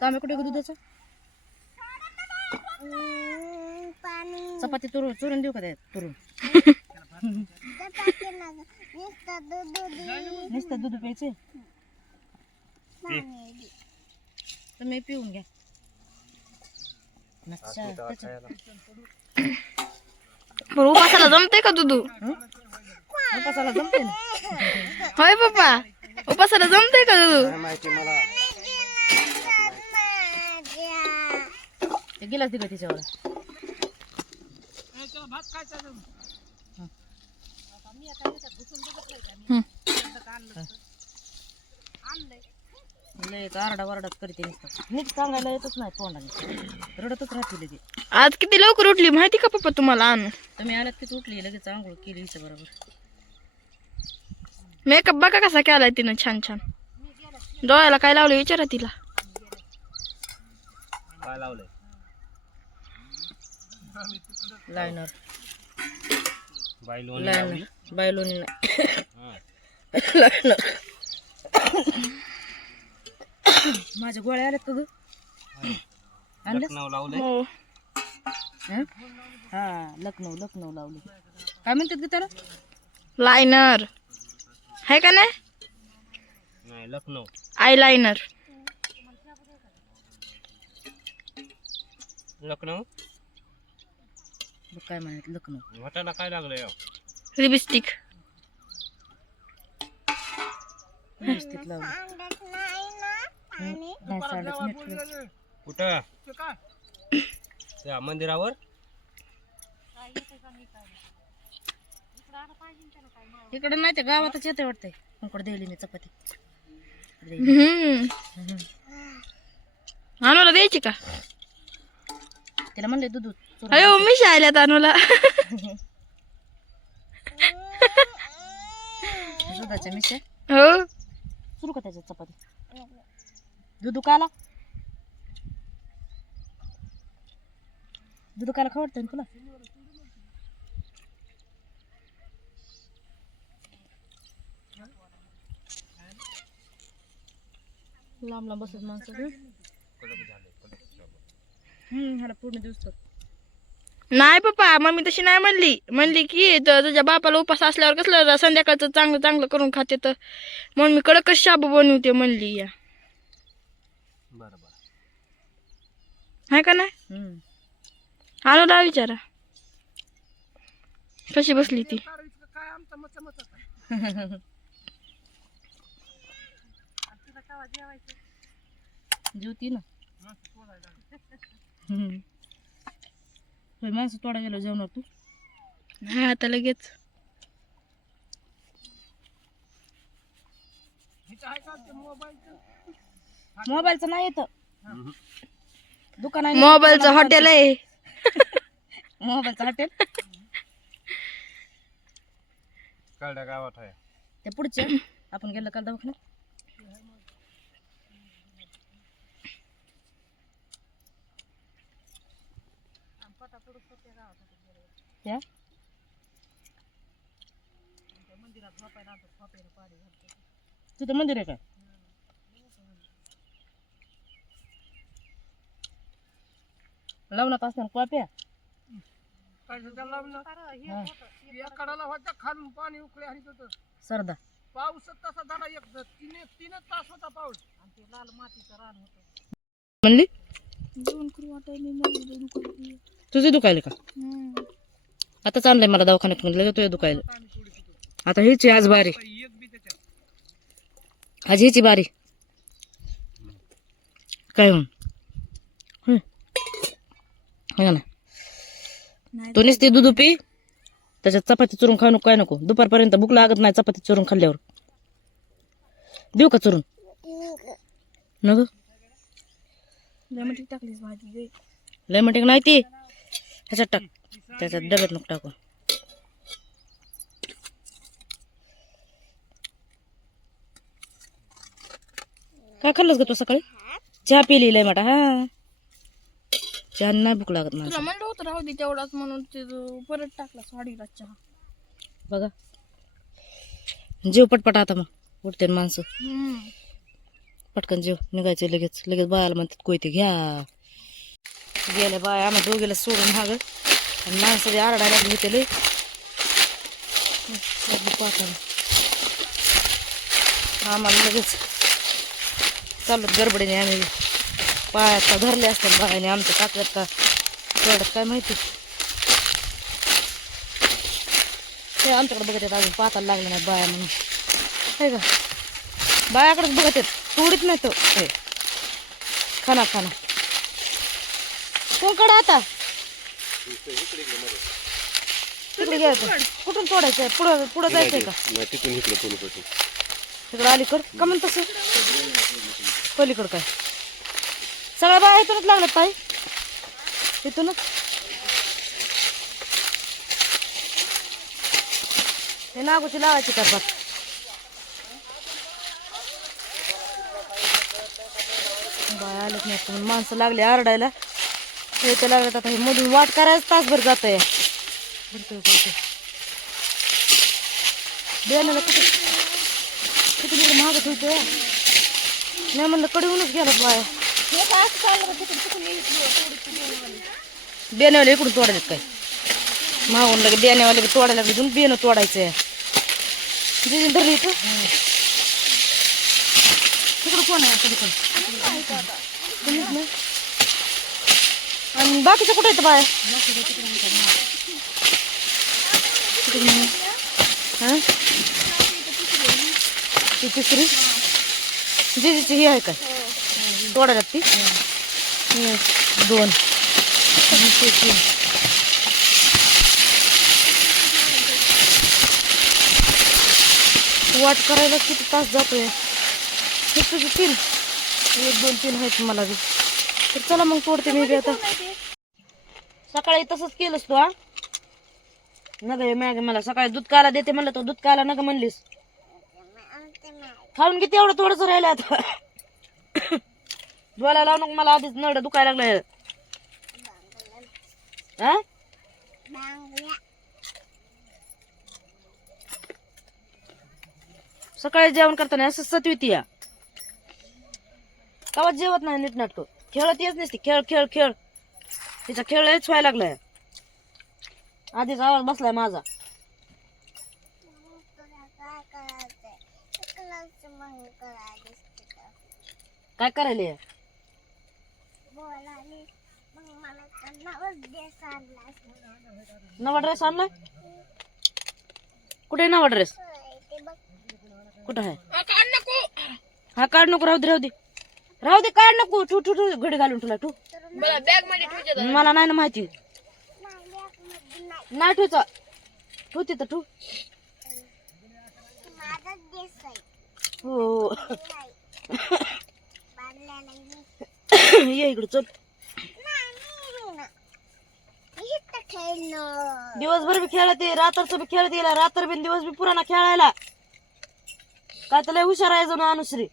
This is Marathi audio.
तांबे कुठे दुधाचं चपाती चुरून देऊ का त्यात चुरून नुसतं दूध प्यायचे तुम्ही पिऊन घ्या बरं उपासाला जमते का दूध उपासाला जमते ना होय पप्पा उपासाला जमते का दूध ते गिलास दिलं तिच्यावर लय आरडा वरडाच करते नुसतं नीट सांगायला येतच नाही तोंडाने रडतच राहते लगे आज किती लवकर उठली माहिती का पप्पा तुम्हाला आणून तुम्ही आलात तीच उठली लगेच आंघोळ केली हिचं बरोबर मेकअप बघा कसा केलाय तिनं छान छान डोळ्याला काय लावलं विचारा तिला काय लावलंय लायनर बायलोनी लायनर बायलोनी नाही लायनर माझ्या गोळ्या आल्यात का ग आणल्यास लखनऊ लावलंय हो हं? हा लखनऊ लावली काय म्हणतात ग त्याला लायनर आहे का नाही नाही लखनऊ आय लायनर लखनऊ बघ काय म्हणत लखनऊ वाटायला काय लागलंय लिपस्टिक व्यवस्थित लावली नाही सांडत नीट ठेव. कुठं त्या मंदिरावर इकडे नाही ते गावातच येते वाटतंय कुंकड दिली मी चपाती अनुला द्यायची का तिला म्हणले दूध चुरून अयो मी शाळेत अनुला दुधाच्या मिशा हो सुरू का त्याच्यात चपाती दूध काला दूध काला खवडतं ना तुला लांब लांब बसत माणसं ह्याला पूर्ण दिवस नाही पप्पा मम्मी तशी नाही म्हणली की तुझ्या बापाला उपास असल्यावर कसलं संध्याकाळचं चांगलं चांगलं करून खाते तर म्हणून मी कडकच शाबू बनवते म्हणली या बरं आहे का नाही अनुला विचारा कशी बसली ती जेवती ना माणसं तोडा गेलो जेवणार तू हा आता लगेच मोबाईलचं नाही येत दुकान मोबाईलचं हॉटेल आहे मोबाईलचं हॉटेल कळड्या गावात आहे ते पुढचे आपण गेलं काल दवाखान्यात त्या तिथं मंदिर आहे काय लावण्यात असणार कॉप्या सरदा पाऊस तसा झाला एक तीन तास होता पाऊस आणि ते लाल मातीचं रान होतं म्हणली जेवण करू वाटायला तुझे दुखायले का आताच आणलंय मला दवाखान्यात म्हणलं तुझ्या दुखायला आता हीची आज बारी आज हीची बारी काय म्हणून ना तो नुसती दूध पी त्याच्यात चपाती चुरून खाऊ नको काय नको दुपारपर्यंत भूक लागत नाही चपाती चुरून खाल्ल्यावर देऊ का चुरून नको टाकलीस भाजी लेमटिक नाही ती ह्याच्यात टाक त्याच्यात डब्यात नको टाकू काय खाल्लंस ग तू सकाळी चहा पिली लय माटा हा चहा नाही भूक लागत तुला मला म्हणलं होतं राहू दे तेवढाच म्हणून ते परत टाकला साडीला चहा बघा जीव पटपट आता मग उठते ना माणसं पटकन जेव निघायचं लगेच लगेच बायाला म्हणतात कोयते घ्या. गेल्या बाया आम्हाला दोघीला सोडून हा ग आणि माणसं बी आरडायला लागली होते लई पाहताना आम्हाला लगेच चालत गडबडीने आम्ही पायात का धरले असतात बायाने आमच्या टाकल्यात का तेवढ्यात काय माहिती. ते आमच्याकडे बघत आहेत अजून पाताला लागले नाही बाया म्हणून आहे का. बायाकडेच बघत आहेत तोडीत नाही तो हे खाना खाना कोणकडे आता तिकडे घ्यायचं कुठून तोडायचं आहे पुढं पुढं जायचंय का तिकडं अलीकड का म्हण तसं पलीकडं काय सगळ्या बाया इथूनच लागल्यात ताई इथूनच. हे नागोची लावायची करतात बाया आलेत नाही पण माणसं लागली आरडायला हे ते लागल्यात. आता हे मधून वाट करायचं तासभर जात आहे बियाण्याला कुठे किती तिकडे महाग ठेवतोय नाही म्हणलं कडीहूनच गेलात बाया बियाण्यावाले इकडून तोडायला काय मागून लगे बियाण्यावाले तोडायला लागले तुम्ही बियाणं तोडायचं आहे जिजून धरली इथं तिकडं कोण आहे पलीकडं तुम्हीच नाही आणि बाकीचं कुठं येतं बाया हां ती तिसरी जिजीची ही आहे काय तोडायला ती दोन ते तीन वाट करायला किती तास जातोय हे तुझी तीन 1 2 3 आहेत मला बी तर चला मग तोडते मी बी आता. सकाळी तसंच केलंस तू हा नग मॅग मला सकाळी दूध काला देते म्हणलं तो दूध काला नग म्हणलीस खाऊन किती एवढं थोडंच राहिलं आता बोलायला लावू नको मला आधीच नड दुखायला लागलं हा सकाळी जेवण करताना असं सतवीती या गावात जेवत नाही नीट नाटक खेळत येत नसते खेळ खेळ खेळ तिचा खेळ हेच व्हायला लागलाय आधीच आवाज बसलाय माझा काय करायला नवा ड्रेस आणलाय कुठे नवा ड्रेस कुठं आहे हा काढ नको राहू दे राहू दे काढ नको ठू ठू ठू घडी घालून तुला ठू बॅग मध्ये ठेवते मला नाही ना माहिती नाही ठेवचा ठू तिथं ठू हो ये इकडे चल दिवसभर बी खेळत ये रात्रचं बी खेळत येईल रात्र बिन दिवस बी पुराणा खेळायला काय तर लय हुशार आहे जणू अनुश्री